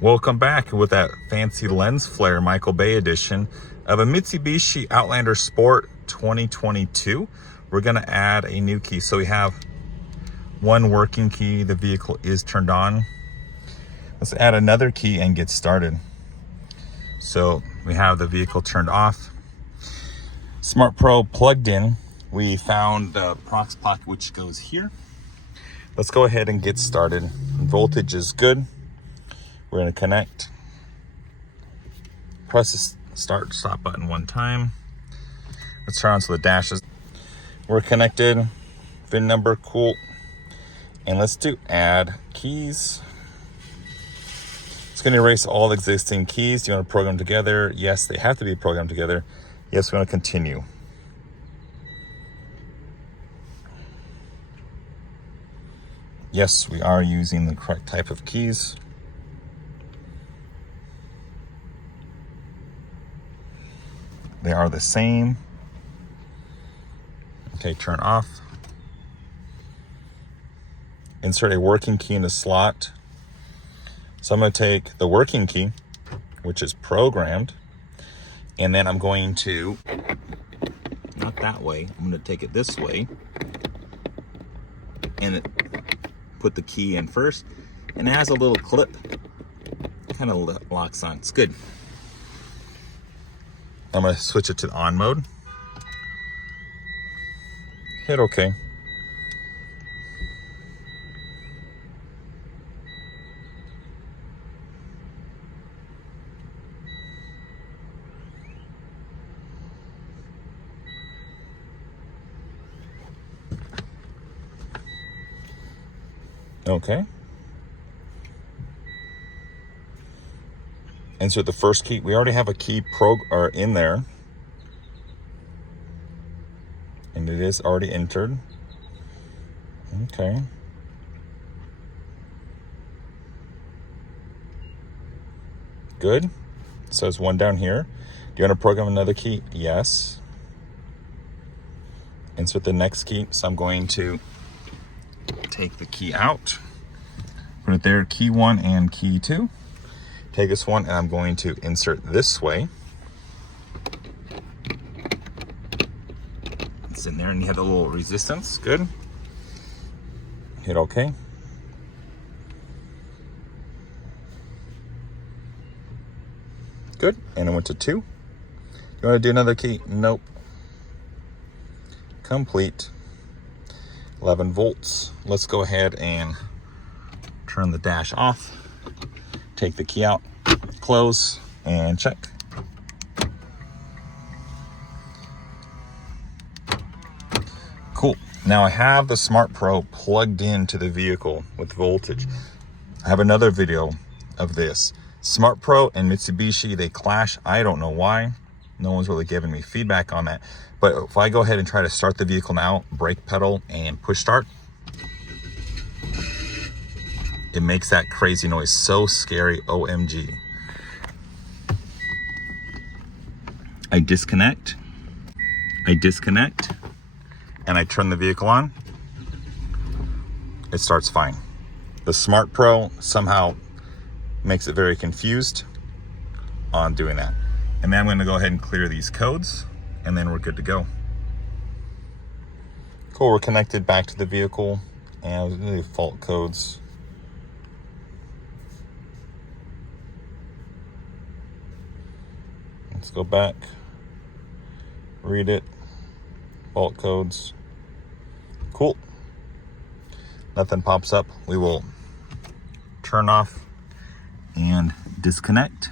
Welcome back with that fancy lens flare Michael Bay edition of a Mitsubishi Outlander Sport 2022. We're going to add a new key. So we have one working key. The vehicle is turned on. Let's add another key and get started. So we have the vehicle turned off. SmartPro plugged in. We found the Prox pocket, which goes here. Let's go ahead and get started. Voltage is good. We're going to connect. Press the start stop button one time. Let's turn on so the dashes. We're connected. VIN number, cool. And let's do add keys. It's going to erase all the existing keys. Do you want to program together? Yes, they have to be programmed together. Yes, we want to continue. Yes, we are using the correct type of keys. They are the same. Okay, turn off. Insert a working key in the slot. So I'm going to take the working key, which is programmed, and then I'm going to, not that way, I'm going to take it this way, and put the key in first, and it has a little clip, kind of locks on. It's good. I'm going to switch it to on mode. Hit OK. Okay. Insert the first key. We already have a key in there. And it is already entered. Okay. Good. It says one down here. Do you want to program another key? Yes. Insert the next key. So I'm going to take the key out. Put it there, key 1 and key 2. Take this one and I'm going to insert this way. It's in there and you have a little resistance. Good. Hit OK. Good. And it went to 2. You want to do another key? Nope. Complete. 11 volts. Let's go ahead and turn the dash off. Take the key out, close, and check. Cool. Now I have the SmartPro plugged into the vehicle with voltage. I have another video of this. SmartPro and Mitsubishi, they clash. I don't know why. No one's really giving me feedback on that. But if I go ahead and try to start the vehicle now, brake pedal and push start, it makes that crazy noise. So scary. OMG. I disconnect, and I turn the vehicle on. It starts fine. The SmartPro somehow makes it very confused on doing that. And then I'm going to go ahead and clear these codes, and then we're good to go. Cool, we're connected back to the vehicle, and the fault codes. Let's go back, read it, fault codes. Cool. Nothing pops up. We will turn off and disconnect.